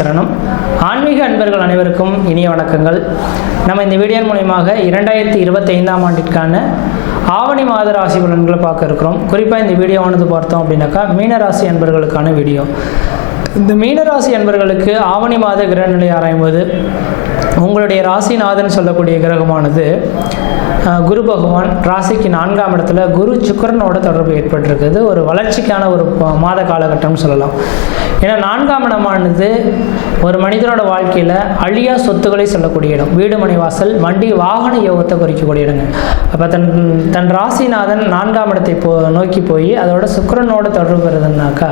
சரணம். ஆன்மீக அன்பர்கள் அனைவருக்கும் இனிய வணக்கங்கள். நம்ம இந்த வீடியோ மூலயமாக இரண்டாயிரத்தி இருபத்தைந்தாம் ஆண்டிற்கான ஆவணி மாத ராசி பலன்களை பார்க்க இருக்கிறோம். குறிப்பாக இந்த வீடியோவானது பார்த்தோம் அப்படின்னாக்கா மீனராசி அன்பர்களுக்கான வீடியோ. இந்த மீனராசி அன்பர்களுக்கு ஆவணி மாத கிரகநிலை ஆராயும்போது உங்களுடைய ராசிநாதன் சொல்லக்கூடிய கிரகமானது குரு பகவான் ராசிக்கு நான்காம் இடத்துல குரு சுக்கரனோட தொடர்பு ஏற்பட்டிருக்குது. ஒரு வளர்ச்சிக்கான ஒரு மாத காலகட்டம்னு சொல்லலாம். ஏன்னா நான்காம் இடமானது ஒரு மனிதனோட வாழ்க்கையில் அழியா சொத்துக்களை சொல்லக்கூடிய இடம். வீடு மனை வாசல் வண்டி வாகன யோகத்தை குறிக்கக்கூடிய இடங்க. அப்போ தன் தன் ராசிநாதன் நான்காம் இடத்தை போ நோக்கி போய் அதோட சுக்கரனோட தொடர்பு வருதுனாக்கா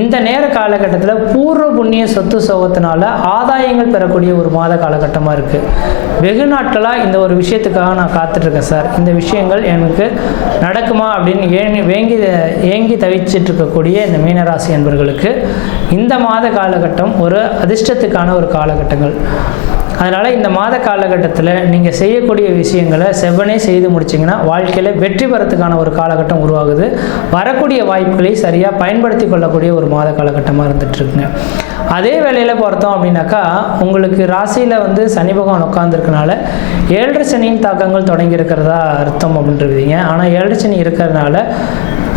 இந்த நேர காலகட்டத்தில் பூர்வ புண்ணிய சொத்து சோகத்தினால ஆதாயங்கள் பெறக்கூடிய ஒரு மாத காலகட்டமாக இருக்குது வெகு நாட்களாக இந்த ஒரு விஷயத்துக்காக நான் காத்துட்ருக்கேன் சார். இந்த விஷயங்கள் எனக்கு நடக்குமா அப்படின்னு ஏங்கி வேங்கி ஏங்கி தவிச்சிட்டு இருக்கக்கூடிய இந்த மீனராசி என்பர்களுக்கு இந்த மாத காலகட்டம் ஒரு அதிர்ஷ்டத்துக்கான ஒரு காலகட்டங்கள். அதனால் இந்த மாத காலகட்டத்தில் நீங்கள் செய்யக்கூடிய விஷயங்களை செவ்வனே செய்து முடிச்சிங்கன்னா வாழ்க்கையில் வெற்றி பெறத்துக்கான ஒரு காலகட்டம் உருவாகுது. வரக்கூடிய வாய்ப்புகளை சரியாக பயன்படுத்தி கொள்ளக்கூடிய ஒரு மாத காலகட்டமாக இருந்துகிட்ருக்குங்க அதே வேளையில் பார்த்தோம் அப்படின்னாக்கா உங்களுக்கு ராசியில் வந்து சனி பகவான் உட்காந்துருக்கனால ஏழரை சனியின் தாக்கங்கள் தொடங்கி இருக்கிறதா அர்த்தம் அப்படின்றீங்க ஆனால் ஏழரை சனி இருக்கிறதுனால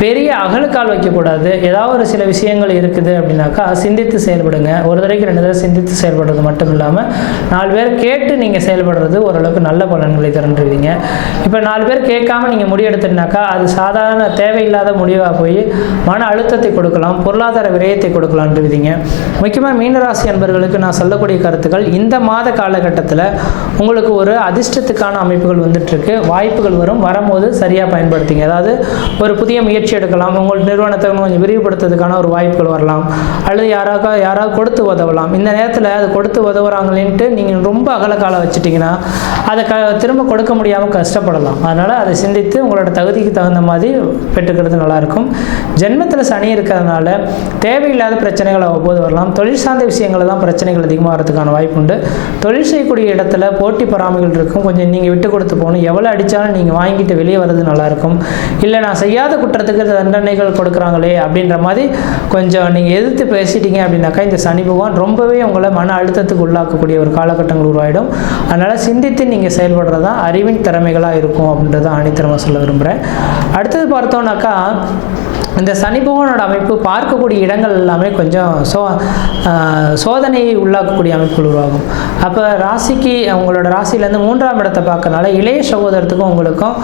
பெரிய அகலுக்கால் வைக்கக்கூடாது. ஏதாவது ஒரு சில விஷயங்கள் இருக்குது அப்படின்னாக்கா சிந்தித்து செயல்படுங்க. ஒரு தடவைக்கு ரெண்டு தடவை சிந்தித்து செயல்படுறது மட்டும் இல்லாமல் நாலு பேர் கேட்டு நீங்கள் செயல்படுறது ஓரளவுக்கு நல்ல பலன்களை தருன்றீங்க. இப்போ நாலு பேர் கேட்காம நீங்கள் முடிவெடுத்துனாக்கா அது சாதாரண தேவையில்லாத முடிவாக போய் மன அழுத்தத்தை கொடுக்கலாம் பொருளாதார விரயத்தை கொடுக்கலான்றீங்க. முக்கியமாக மீனராசி அன்பர்களுக்கு நான் சொல்லக்கூடிய கருத்துக்கள் இந்த மாத காலகட்டத்தில் உங்களுக்கு ஒரு அதிர்ஷ்டத்துக்கான அமைப்புகள் வந்துட்டுருக்கு. வாய்ப்புகள் வரும். வரும்போது சரியாக பயன்படுத்திங்க. அதாவது ஒரு புதிய முயற்சி எடுக்கலாம் உங்கள் நிறுவனத்தை கொஞ்சம் விரிவுபடுத்துறதுக்கான ஒரு வாய்ப்புகள் வரலாம். அல்லது யாராக யாராவது கொடுத்து உதவலாம். இந்த நேரத்தில் அது கொடுத்து உதவுறாங்களேன்ட்டு நீங்கள் ரொம்ப அகலக்காலம் வச்சுட்டிங்கன்னா அதை க திரும்ப கொடுக்க முடியாமல் கஷ்டப்படலாம். அதனால் அதை சிந்தித்து உங்களோட தகுதிக்கு தகுந்த மாதிரி பெற்றுக்கிறது நல்லாயிருக்கும். ஜென்மத்தில் சனி இருக்கிறதுனால தேவையில்லாத பிரச்சனைகள் அவ்வப்போது வரலாம். தொழில் சார்ந்த விஷயங்கள் தான் பிரச்சனைகள் அதிகமாக வரதுக்கான வாய்ப்பு உண்டு. தொழில் செய்யக்கூடிய இடத்துல போட்டி பொறாமைகள் இருக்கும். கொஞ்சம் நீங்கள் விட்டு கொடுத்து போகணும். எவ்வளோ அடித்தாலும் நீங்கள் வாங்கிட்டு வெளியே வர்றது நல்லாயிருக்கும். இல்லை நான் செய்யாத குற்றத்துக்கு தண்டனைகள் கொடுக்குறாங்களே அப்படின்ற மாதிரி கொஞ்சம் நீங்கள் எதிர்த்து பேசிட்டீங்க அப்படின்னாக்கா இந்த சனி பகவான் ரொம்பவே உங்களை மன அழுத்தத்துக்கு உள்ளாக்கக்கூடிய ஒரு காலகட்டங்கள் உருவாயிடும். அதனால் சிந்தித்து நீங்கள் செயல்படுறது தான் அறிவின் திறமைகளாக இருக்கும் அப்படின்றத ஆணித்தரமாக சொல்ல விரும்புகிறேன் அடுத்தது பார்த்தோம்னாக்கா இந்த சனி பகவானோட அமைப்பு பார்க்கக்கூடிய இடங்கள் எல்லாமே கொஞ்சம் சோ சோதனையை உள்ளாக்கக்கூடிய அமைப்புகள் உருவாகும். அப்போ ராசிக்கு உங்களோட ராசியிலேருந்து மூன்றாம் இடத்தை பார்க்கறனால இளைய சகோதரத்துக்கும் உங்களுக்கும்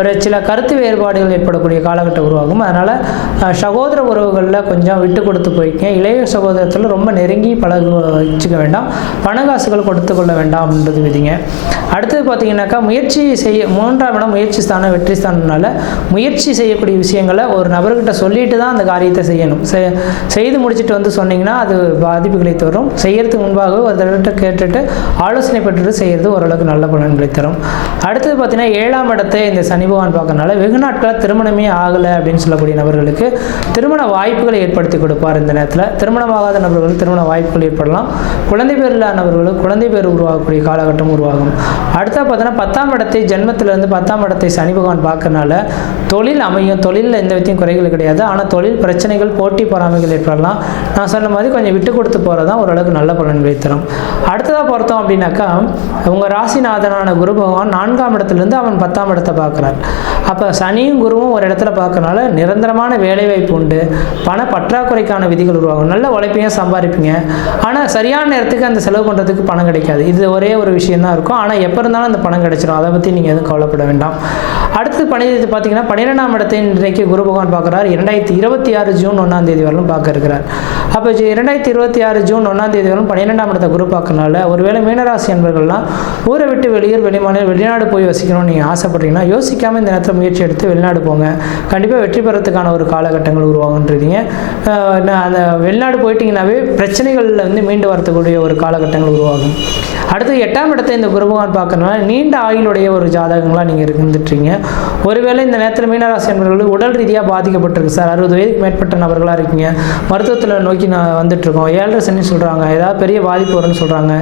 ஒரு சில கருத்து வேறுபாடுகள் ஏற்படக்கூடிய காலகட்டம் உருவாகும். அதனால் சகோதர உறவுகளில் கொஞ்சம் விட்டு கொடுத்து போய்க்க இளைய சகோதரத்தில் ரொம்ப நெருங்கி பழகு வச்சுக்க வேண்டாம். பணகாசுகள் கொடுத்து கொள்ள வேண்டாம் அப்படின்றது விதிங்க. அடுத்தது பார்த்தீங்கன்னாக்கா முயற்சி செய்ய மூன்றாம் இடம் முயற்சி ஸ்தானம் வெற்றி ஸ்தானம்னால முயற்சி செய்யக்கூடிய விஷயங்களை ஒரு நபர்கிட்ட சொல்லிட்டு தான் அந்த காரியத்தை செய்யணும். செ- செய்து முடிச்சுட்டு வந்து சொன்னீங்கன்னா அது பாதிப்புகளை தரும். செய்யறதுக்கு முன்பாக ஒரு தடவை கேட்டுட்டு ஆலோசனை பெற்றுட்டு செய்கிறது ஓரளவுக்கு நல்ல பலன்களை தரும். அடுத்தது பார்த்தீங்கன்னா ஏழாம் இடத்தை இந்த சனி பகவான் பார்க்கறனால வெகு நாட்களாக திருமணமே ஆகலை அப்படின்னு சொல்லக்கூடிய நபர்களுக்கு திருமண வாய்ப்புகளை ஏற்படுத்தி கொடுப்பார் இந்த நேரத்தில். திருமணமாகாத நபர்கள் திருமண வாய்ப்புகள் ஏற்படலாம். குழந்தை பேர் இல்லாத நபர்களுக்கு குழந்தை பேர் உருவாகக்கூடிய காலகட்டம் உருவாகும். அடுத்தா பார்த்தீங்கன்னா பத்தாம் இடத்தை ஜென்மத்திலிருந்து பத்தாம் இடத்தை சனி பகவான் பார்க்கறனால தொழில் அமையும். தொழிலில் எந்த விதத்தையும் குறைகள் கிடையாது. ஆனால் தொழில் பிரச்சனைகள் போட்டி பொறாமைகள் ஏற்படலாம் நான் சொன்ன மாதிரி கொஞ்சம் விட்டு கொடுத்து போகிறது தான் ஓரளவுக்கு நல்ல பலன்களை தரும் அடுத்ததாக பார்த்தோம் அப்படின்னாக்கா உங்கள் ராசிநாதனான குரு பகவான் நான்காம் இடத்துலேருந்து அவன் பத்தாம் இடத்தை பார்க்குறார். அப்போ சனியும் குருவும் ஒரு இடத்துல பார்க்கறனால நிரந்தரமான வேலைவாய்ப்பு உண்டு. பண பற்றாக்குறைக்கான விதிகள் உருவாகும். நல்ல உழைப்பையும் சம்பாதிப்பீங்க. ஆனால் சரியான நேரத்துக்கு அந்த செலவு பண்ணுறதுக்கு பணம் கிடைக்காது. இது ஒரே ஒரு விஷயம் தான் இருக்கும். ஆனால் எப்போ இருந்தாலும் அந்த பணம் கிடைச்சிடும் அதை பற்றி நீங்கள் எதுவும் கவலைப்பட வேண்டாம். அடுத்து பணி பார்த்தீங்கன்னா பன்னிரெண்டாம் இடத்தை இன்றைக்கு குரு பகவான் பார்க்குறார். இரண்டாயிரத்தி இருபத்தி ஆறு ஜூன் ஒன்றாம் தேதி வரலும் பார்க்க இருக்கிறார். அப்போ இரண்டாயிரத்தி இருபத்தி ஆறு ஜூன் ஒன்றாம் தேதி வரலும் பன்னிரெண்டாம் இடத்தை குரு பார்க்கறனால ஒருவேளை மீனராசி என்பர்கள்லாம் ஊரை விட்டு வெளியூர் வெளிமாநில வெளிநாடு போய் வசிக்கணும்னு நீங்கள் ஆசைப்படுறீங்கன்னா யோசிக்காமல் இந்த நேரத்தில் முயற்சி எடுத்து வெளிநாடு போங்க. கண்டிப்பாக வெற்றி பெறத்துக்கான ஒரு காலகட்டங்கள் உருவாகுன்றீங்க நான் அந்த வெளிநாடு போயிட்டீங்கன்னாவே பிரச்சனைகளில் வந்து மீண்டு வரத்துக்கூடிய ஒரு காலகட்டங்கள் உருவாகும். அடுத்து எட்டாம் இடத்தை இந்த குருபகவான் பார்க்கறதுனால நீண்ட ஆயுளுடைய ஒரு ஜாதகங்களாக நீங்கள் இருந்துட்டுருங்க ஒருவேளை இந்த நேரத்தில் மீனராசி என்பவர்கள் உடல் ரீதியாக பாதிக்கப்பட்டிருக்கு சார். அறுபது வயதுக்கு மேற்பட்ட நபர்களாக இருக்கீங்க. மருத்துவத்தில் நோக்கி நான் வந்துட்டுருக்கோம். ஏழரை சனி சொல்கிறாங்க ஏதாவது பெரிய பாதிப்பு வரும்னு சொல்கிறாங்க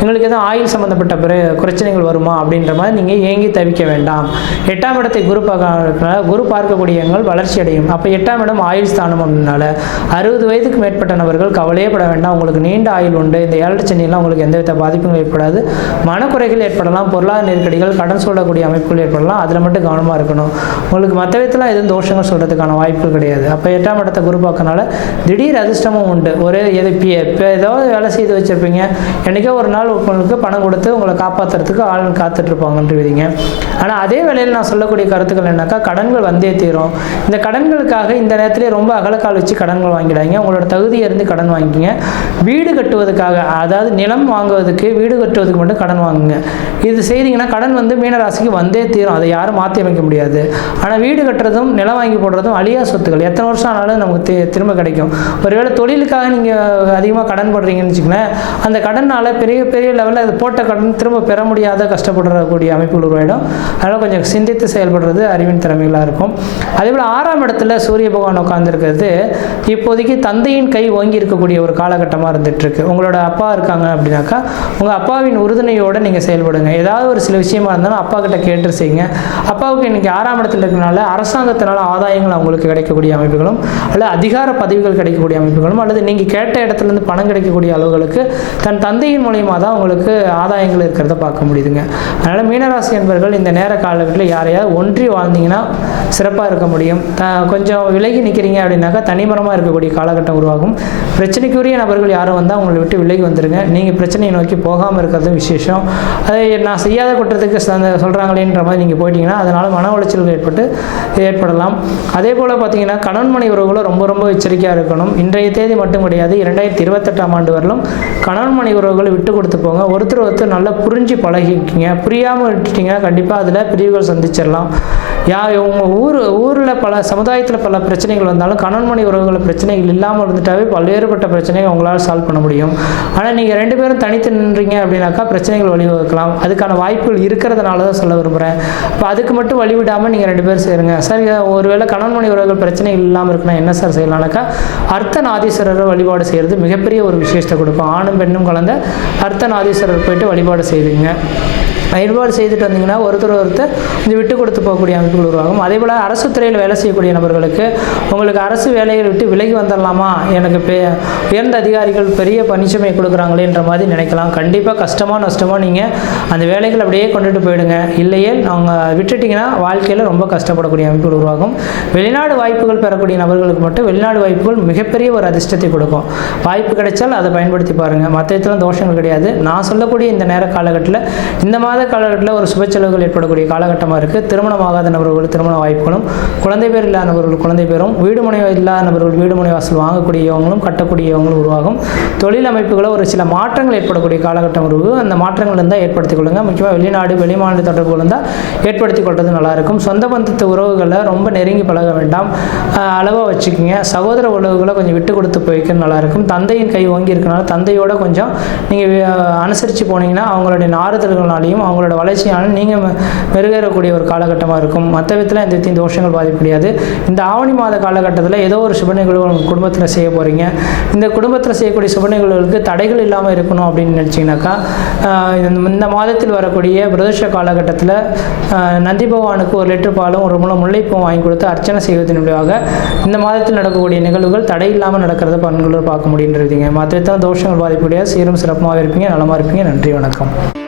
எங்களுக்கு எதுவும் ஆயுள் சம்மந்தப்பட்ட பிற பிரச்சனைகள் வருமா அப்படின்ற மாதிரி நீங்கள் ஏங்கி தவிக்க வேண்டாம். எட்டாம் இடத்தை குரு பார்க்கறதுனால குரு பார்க்கக்கூடியவங்கள் வளர்ச்சி அடையும். அப்போ எட்டாம் இடம் ஆயுள் ஸ்தானம் அப்படின்னால அறுபது வயதுக்கு மேற்பட்ட நபர்கள் கவலையே பட வேண்டாம். உங்களுக்கு நீண்ட ஆயுள் உண்டு. இந்த ஏழரை சனியெல்லாம் உங்களுக்கு எந்தவித பாதிப்பும் ஏற்படாது மனக்குறைகள் ஏற்படலாம் பொருளாதார நெருக்கடிகள் கடன் சொல்லக்கூடிய அமைப்புகள் ஏற்படலாம். அதில் மட்டும் கவனமாக இருக்கணும். உங்களுக்கு மற்ற விதத்தில் எதுவும் தோஷங்கள் சொல்கிறதுக்கான வாய்ப்புகள் கிடையாது. அப்போ எட்டாம் இடத்தை குரு பார்க்கனால திடீர் அதிர்ஷ்டமும் உண்டு. ஒரு எது இப்போ ஏதாவது வேலை செய்து வச்சுருப்பீங்க. என்றைக்கோ ஒரு நாள் உங்களுக்கு பணம் கொடுத்து உங்களை காப்பாற்றுறதுக்கு ஆள் காத்துட்ருப்பாங்கன்ற விதிங்க. ஆனால் அதே வேளையில் நான் சொல்லக்கூடிய கருத்துக்கள் என்னக்கா கடன்கள் வந்தே தீரும். இந்த கடன்களுக்காக இந்த நேரத்திலே ரொம்ப அகலக்கால் வச்சு கடன்கள் வாங்கிடாங்க உங்களோட தகுதியை இருந்து கடன் வாங்கிங்க. வீடு கட்டுவதற்காக அதாவது நிலம் வாங்குவதற்கு வீடு கட்டுவதற்கு மட்டும் கடன் வாங்குங்க. இது செய்தீங்கன்னா கடன் வந்து மீனராசிக்கு வந்தே தீரும். அதை யாரும் மாற்றி அமைக்க முடியாது. ஆனால் வீடு கட்டுறதும் நிலம் வாங்கி போடுறதும் அழியா சொத்துக்கள். எத்தனை வருஷம் ஆனாலும் நமக்கு திரும்ப கிடைக்கும். ஒருவேளை தொழிலுக்காக நீங்கள் அதிகமாக கடன் போடுறீங்கன்னு வச்சுக்கோங்களேன் அந்த கடனால் பெரிய பெரிய லெவலில் அது போட்ட கடன் திரும்ப பெற முடியாத கஷ்டப்படக்கூடிய அமைப்புகள் உருவாயிடும். அதனால் கொஞ்சம் சிந்தித்து செயல்படுறது அறிவின் திறமைகளாக இருக்கும். அதே போல் ஆறாம் இடத்துல சூரிய பகவான் உட்காந்துருக்கிறது இப்போதைக்கு தந்தையின் கை ஓங்கி இருக்கக்கூடிய ஒரு காலகட்டமாக இருந்துகிட்ருக்கு உங்களோட அப்பா இருக்காங்க அப்படின்னாக்கா உங்கள் அப்பாவின் உறுதுணையோடு நீங்கள் செயல்படுங்க. ஏதாவது ஒரு சில விஷயமா இருந்தாலும் அப்பா கிட்ட கேட்டு செய்யுங்க. அப்பாவுக்கு இன்றைக்கி ஆறாம் இடத்துல இருக்கிறனால அரசாங்கத்தினால ஆதாயங்கள் அவங்களுக்கு கிடைக்கக்கூடிய அமைப்புகளும் அல்லது அதிகார பதவிகள் கிடைக்கக்கூடிய அமைப்புகளும் அல்லது நீங்கள் கேட்ட இடத்துலேருந்து பணம் கிடைக்கக்கூடிய அளவுகளுக்கு தன் தந்தையின் மூலியமாக தான் உங்களுக்கு ஆதாயங்கள் இருக்கிறத பார்க்க முடியுதுங்க. அதனால் மீனராசி என்பவர்கள் இந்த நேர காலகட்டத்தில் யாரையாவது ஒன்றி வாழ்ந்தீங்கன்னா சிறப்பாக இருக்க முடியும். த கொஞ்சம் விலகி நிற்கிறீங்க அப்படின்னாக்கா தனிமரமாக இருக்கக்கூடிய காலகட்டம் உருவாகும். பிரச்சனைக்குரிய நபர்கள் யாரும் வந்தால் உங்களை விட்டு விலகி வந்துடுங்க நீங்கள் பிரச்சனையை நோக்கி போகாமல் இருக்கிறது விசேஷம். அது நான் செய்யாத குற்றத்துக்கு சந்த- சொல்கிறாங்களேன்ற மாதிரி நீங்கள் போயிட்டீங்கன்னா அதனால் மன உளைச்சல்கள் ஏற்பட்டு ஏற்படலாம். அதே போல் பார்த்தீங்கன்னா கணவன் மனை உறவுகளும் ரொம்ப ரொம்ப எச்சரிக்கையாக இருக்கணும். இன்றைய தேதி மட்டும் கிடையாது இரண்டாயிரத்தி இருபத்தெட்டாம் ஆண்டு வரலும் கணவன் மனை உறவுகளை விட்டு கொடுத்து போங்க. ஒருத்தர் ஒருத்தர் நல்லா புரிஞ்சு பழகிக்கிங்க. புரியாமல் விட்டுட்டீங்கன்னா கண்டிப்பாக அதில் பிரிவுகள் சந்திச்சிடலாம். யா உங்கள் ஊர் ஊரில் பல சமுதாயத்தில் பல பிரச்சனைகள் வந்தாலும் கணவன் உறவுகள் பிரச்சனைகள் இல்லாமல் இருந்துட்டாவே பல்வேறுபட்ட பிரச்சனைகள் உங்களால் சால்வ் பண்ண முடியும். ஆனால் நீங்கள் ரெண்டு பேரும் தனித்து நின்றீங்க அப்படின்னாக்கா பிரச்சனைகள் வழிவகுக்கலாம். அதுக்கான வாய்ப்புகள் இருக்கிறதுனால தான் சொல்ல விரும்புகிறேன் இப்போ அதுக்கு மட்டும் வழிவிடாமல் நீங்கள் ரெண்டு பேரும் சேருங்க. சார் ஒருவேளை கணவன் உறவுகள் பிரச்சனைகள் இல்லாமல் இருக்குன்னா என்ன சார் செய்யலாம்னாக்கா அர்த்தநாதீஸ்வரரை வழிபாடு செய்கிறது மிகப்பெரிய ஒரு விசேஷத்தை கொடுக்கும். ஆணும் பெண்ணும் கலந்த அர்த்தநாதீஸ்வரர் போயிட்டு வழிபாடு செய்வீங்க இன்வால்வ் செய்துட்டு வந்தீங்கன்னா ஒருத்தர் ஒருத்தர் கொஞ்சம் விட்டு கொடுத்து போகக்கூடிய அமைப்புகள் உருவாகும். அதே போல் அரசு துறையில் வேலை செய்யக்கூடிய நபர்களுக்கு உங்களுக்கு அரசு வேலைகளை விட்டு விலகி வந்துடலாமா எனக்கு பெ உயர்ந்த அதிகாரிகள் பெரிய பணிச்சுமை கொடுக்குறாங்களேன்ற மாதிரி நினைக்கலாம். கண்டிப்பாக கஷ்டமாக நஷ்டமாக நீங்கள் அந்த வேலைகள் அப்படியே கொண்டுட்டு போயிடுங்க. இல்லையே அவங்க விட்டுட்டிங்கன்னா வாழ்க்கையில் ரொம்ப கஷ்டப்படக்கூடிய அமைப்புகள் உருவாகும். வெளிநாடு வாய்ப்புகள் பெறக்கூடிய நபர்களுக்கு மட்டும் வெளிநாடு வாய்ப்புகள் மிகப்பெரிய ஒரு அதிர்ஷ்டத்தை கொடுக்கும். வாய்ப்பு கிடைச்சால் அதை பயன்படுத்தி பாருங்கள் மற்ற இதெல்லாம் தோஷங்கள் கிடையாது. நான் சொல்லக்கூடிய இந்த நேர காலகட்டத்தில் இந்த மாத காலகட்டத்தில் ஒரு சுப செலவுகள் ஏற்படக்கூடிய காலகட்டமாக இருக்குது திருமணமாகாத நபர்கள் திருமண வாய்ப்புகளும் குழந்தை பேர் இல்லாத நபர்கள் குழந்தை பேரும் வீடு முனை இல்லாத நபர்கள் வீடு முனைவாசல் வாங்கக்கூடியவங்களும் கட்டக்கூடியவங்களும் உருவாகும். தொழில் அமைப்புகளில் ஒரு சில மாற்றங்கள் ஏற்படக்கூடிய காலகட்டம் உருவாகும் அந்த மாற்றங்கள் இருந்தால் ஏற்படுத்திக் கொள்ளுங்கள் முக்கியமாக வெளிநாடு வெளிமாநில தொடர்புகள் இருந்தால் ஏற்படுத்திக் கொள்வது நல்லாயிருக்கும் சொந்த பந்தத்து உறவுகளை ரொம்ப நெருங்கி பழக வேண்டாம். அளவாக வச்சுக்கோங்க. சகோதர உறவுகளை கொஞ்சம் விட்டு கொடுத்து போய்க்க நல்லாயிருக்கும் தந்தையின் கை ஓங்கி இருக்கனால தந்தையோட கொஞ்சம் நீங்கள் அனுசரித்து போனீங்கன்னா அவங்களுடைய நாறுதல்களாலையும் அவங்களோட வளர்ச்சியாலும் நீங்கள் மெருகேறக்கூடிய ஒரு காலகட்டமாக இருக்கும். மற்ற விதத்தில் எந்த விதத்தையும் தோஷங்கள் பாதிக்க முடியாது இந்த ஆவணி மாத காலகட்டத்தில் ஏதோ ஒரு சுப நிகழ்வு உங்கள் குடும்பத்தில் செய்ய போகிறீங்க இந்த குடும்பத்தில் செய்யக்கூடிய சுப நிகழ்வுகளுக்கு தடைகள் இல்லாமல் இருக்கணும் அப்படின்னு நினச்சிங்கனாக்கா இந்த- இந்த மாதத்தில் வரக்கூடிய பிரதோஷ காலகட்டத்தில் நந்தி பகவானுக்கு ஒரு லிட்டர் பாலும் ஒரு மூலம் முல்லைப்பூ வாங்கி கொடுத்து அர்ச்சனை செய்வதன் விளைவாக இந்த மாதத்தில் நடக்கக்கூடிய நிகழ்வுகள் தடை இல்லாமல் நடக்கிறத பண்களை பார்க்க முடியுன்றதுங்க மற்ற விதத்தில் தோஷங்கள் பாதிக்க முடியாது சீரும் சிறப்பாக இருப்பீங்க. நலமாக இருப்பீங்க. நன்றி வணக்கம்.